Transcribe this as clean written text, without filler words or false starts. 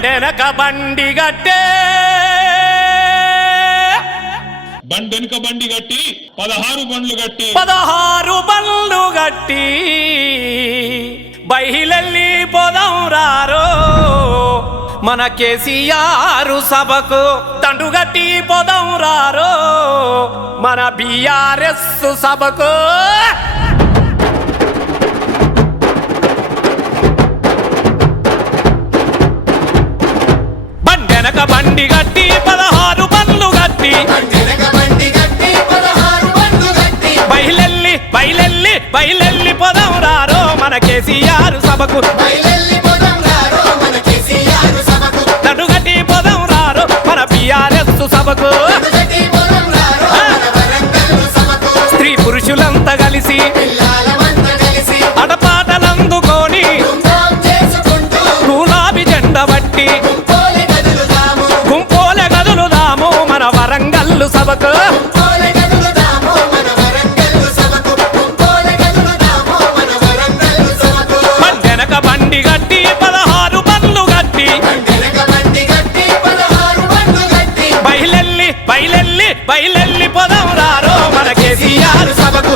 బండెనక బండి గట్టే బండెనక బండి గట్టి 16 బండ్లు గట్టి 16 బండ్లు గట్టి బయలెల్లి పోదాం రారో మన కేసీఆర్ సభకు దండుగట్టి పోదాం రారో మన బీఆర్ఎస్ సభకు బండెనక బండి గట్టి 16 బండ్లు గట్టి బయలెల్లి పోదాం రారో మన కేసీఆర్ సభకు దండుగట్టి పోదాం రారో మన బీఆర్ఎస్ సభకు స్త్రీ పురుషులంతా కలిసి అడపాటలందుకొని గులాబీ జెండా బట్టి గుంపోలే గదులుదాము మన వరంగల్లు సభకు బండెనక బండి గట్టి 16 బండ్లు గట్టి బయలెల్లి పోదాం రారో మన కేసీఆర్ సభకు